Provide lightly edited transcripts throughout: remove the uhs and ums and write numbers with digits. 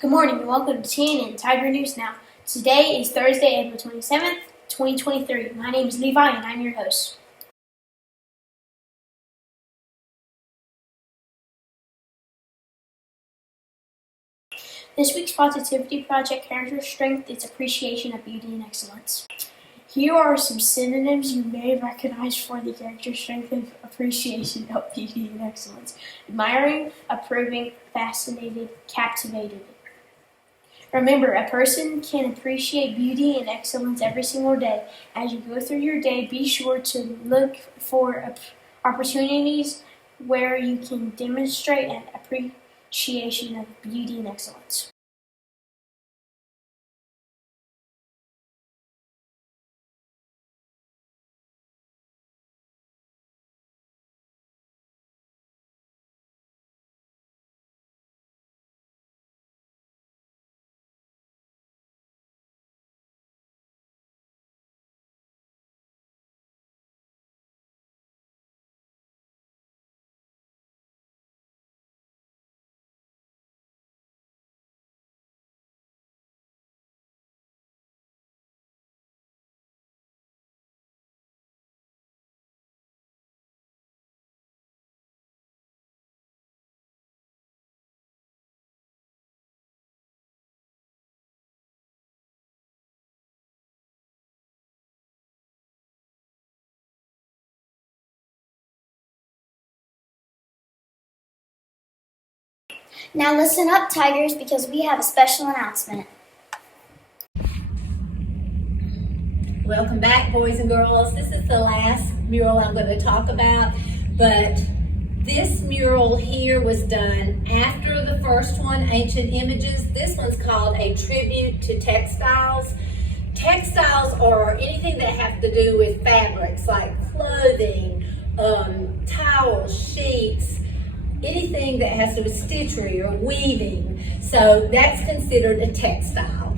Good morning and welcome to TNN Tiger News Now. Today is Thursday, April 27th, 2023. My name is Levi and I'm your host. This week's Positivity Project Character Strength is Appreciation of Beauty and Excellence. Here are some synonyms you may recognize for the character strength and appreciation of beauty and excellence. Admiring, approving, fascinated, captivated. Remember, a person can appreciate beauty and excellence every single day. As you go through your day, be sure to look for opportunities where you can demonstrate an appreciation of beauty and excellence. Now listen up, Tigers, because we have a special announcement. Welcome back, boys and girls. This is the last mural I'm going to talk about, but this mural here was done after the first one, Ancient Images. This one's called A Tribute to Textiles. Textiles are anything that have to do with fabrics like clothing, towels, sheets, anything that has to do with stitchery or weaving. So that's considered a textile.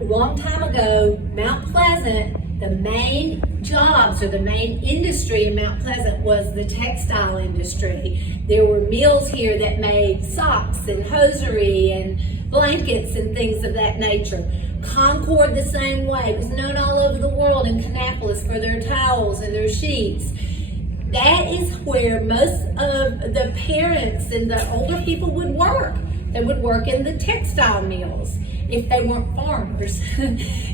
A long time ago, Mount Pleasant, the main jobs or the main industry in Mount Pleasant was the textile industry. There were mills here that made socks and hosiery and blankets and things of that nature. Concord the same way. It was known all over the world in Kannapolis for their towels and their sheets. That is where most of the parents and the older people would work. They would work in the textile mills if they weren't farmers,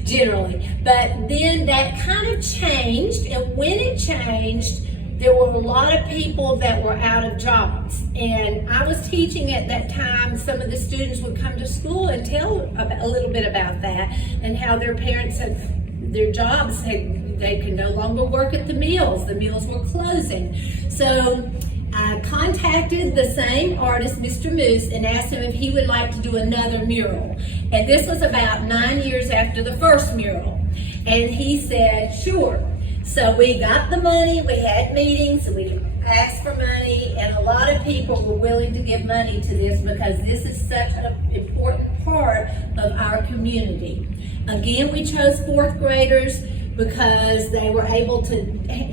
generally. But then that kind of changed, and when it changed, there were a lot of people that were out of jobs. And I was teaching at that time. Some of the students would come to school and tell a little bit about that and how their parents had, their jobs had, they could no longer work at the mills. The mills were closing. So I contacted the same artist, Mr. Moose, and asked him if he would like to do another mural. And this was about 9 years after the first mural. And he said, sure. So we got the money, we had meetings, we asked for money, and a lot of people were willing to give money to this because this is such an important part of our community. Again, we chose fourth graders because they were able to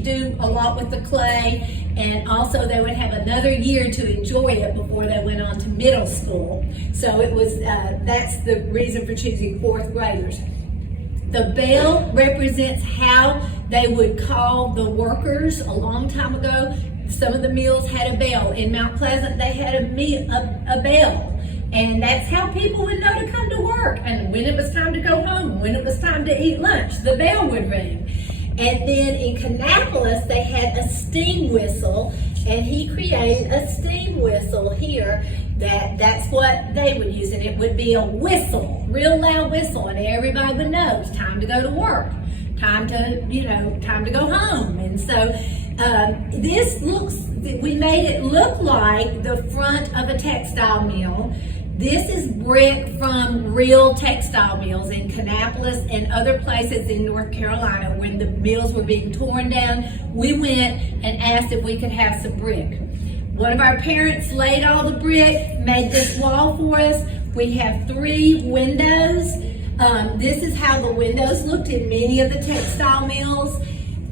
do a lot with the clay, and also they would have another year to enjoy it before they went on to middle school. So it was that's the reason for choosing fourth graders. The bell represents how they would call the workers a long time ago. Some of the mills had a bell. In Mount Pleasant, they had a bell. And that's how people would know to come to work. And when it was time to go home, when it was time to eat lunch, the bell would ring. And then in Kannapolis, they had a steam whistle, and he created a steam whistle here that's what they would use. And it would be a whistle, real loud whistle, and everybody would know it's time to go to work, time to go home. And so we made it look like the front of a textile mill. This is brick from real textile mills in Kannapolis and other places in North Carolina. When the mills were being torn down, we went and asked if we could have some brick. One of our parents laid all the brick, made this wall for us. We have 3 windows. This is how the windows looked in many of the textile mills.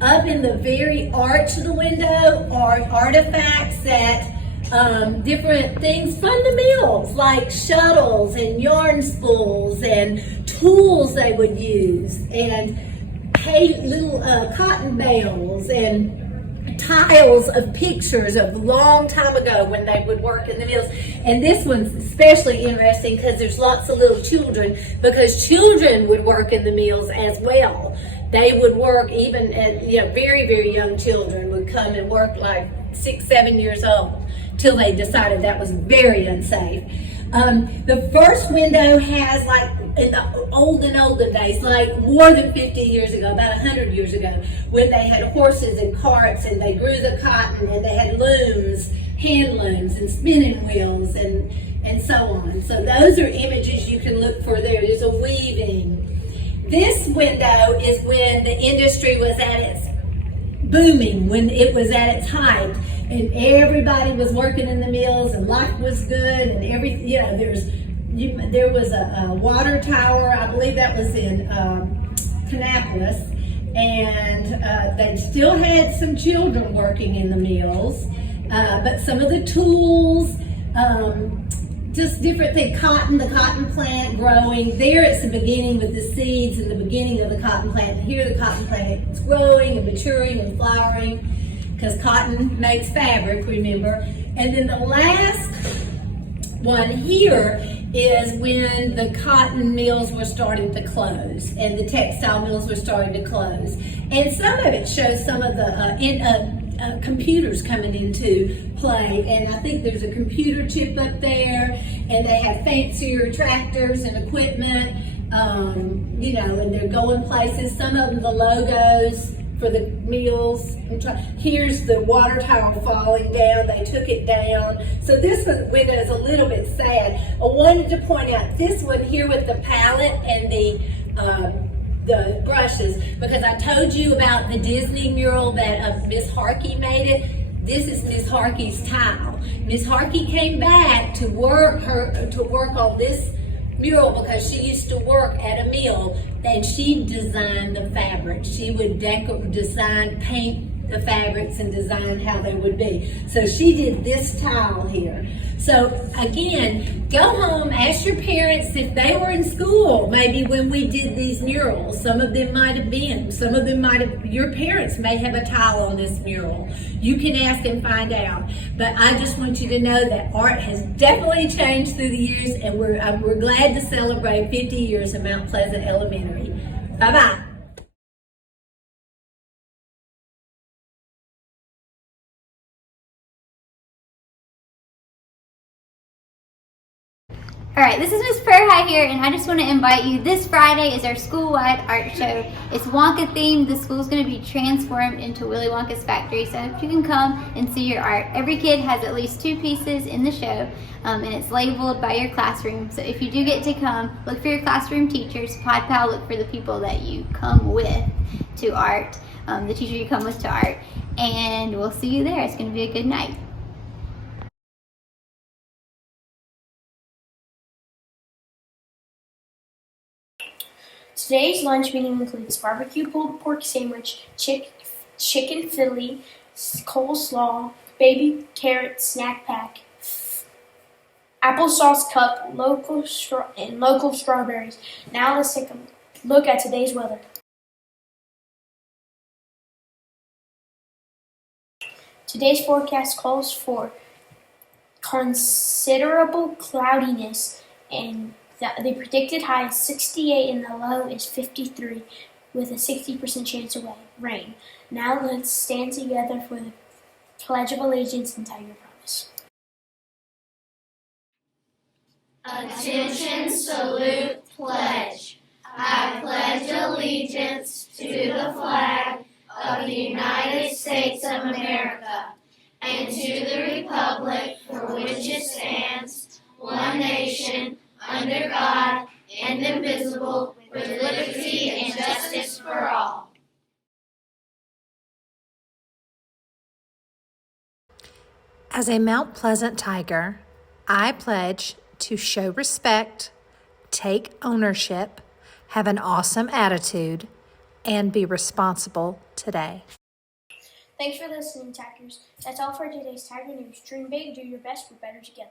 Up in the very arch of the window are artifacts that different things from the mills, like shuttles and yarn spools and tools they would use, and little cotton bales and tiles of pictures of a long time ago when they would work in the mills. And this one's especially interesting because there's lots of little children, because children would work in the mills as well. They would work even at, very, very young children would come and work like 6, 7 years old till they decided that was very unsafe. The first window has, like, in the olden days, like more than 50 years ago, about 100 years ago, when they had horses and carts and they grew the cotton and they had looms, hand looms and spinning wheels and so on. So those are images you can look for there. There's a weaving. This window is when the industry was at its booming, when it was at its height, and everybody was working in the mills and life was good, and there was a water tower, I believe that was in Kannapolis, and they still had some children working in the mills, but some of the tools, just different things, the cotton plant growing. There it's the beginning with the seeds and the beginning of the cotton plant. And here the cotton plant is growing and maturing and flowering, because cotton makes fabric, remember. And then the last one here is when the cotton mills were starting to close and the textile mills were starting to close. And some of it shows some of the computers coming into play, and I think there's a computer chip up there, and they have fancier tractors and equipment, and they're going places. Some of them, the logos for the mills. Here's the water tower falling down. They took it down. So this window is a little bit sad. I wanted to point out this one here with the palette and the brushes, because I told you about the Disney mural that Miss Harkey made it. This is Miss Harkey's tile. Miss Harkey came back to work on this mural because she used to work at a mill, and she designed the fabric. She would paint the fabrics and design how they would be. So she did this tile here. So again, go home, ask your parents if they were in school, maybe when we did these murals. Some of them might have been, your parents may have a tile on this mural. You can ask and find out. But I just want you to know that art has definitely changed through the years, and we're glad to celebrate 50 years of Mount Pleasant Elementary. Bye-bye. Alright, this is Miss Prayer High here, and I just want to invite you. This Friday is our school-wide art show. It's Wonka themed. The school's going to be transformed into Willy Wonka's factory, so if you can come and see your art. Every kid has at least 2 pieces in the show, and it's labeled by your classroom. So if you do get to come, look for your classroom teachers. Pod Pal, look for the people that you come with to art, the teacher you come with to art, and we'll see you there. It's going to be a good night. Today's lunch menu includes barbecue pulled pork sandwich, chicken Philly, coleslaw, baby carrot snack pack, applesauce cup, local strawberries. Now let's take a look at today's weather. Today's forecast calls for considerable cloudiness, and the predicted high is 68 and the low is 53, with a 60% chance of rain. Now let's stand together for the Pledge of Allegiance and Tiger Promise. Attention, salute, pledge. I pledge allegiance to the flag of the United States of America and to the republic for which it stands, one nation, under God, indivisible, with liberty and justice for all. As a Mount Pleasant Tiger, I pledge to show respect, take ownership, have an awesome attitude, and be responsible today. Thanks for listening, Tigers. That's all for today's Tiger News. Dream big, do your best, we're better together.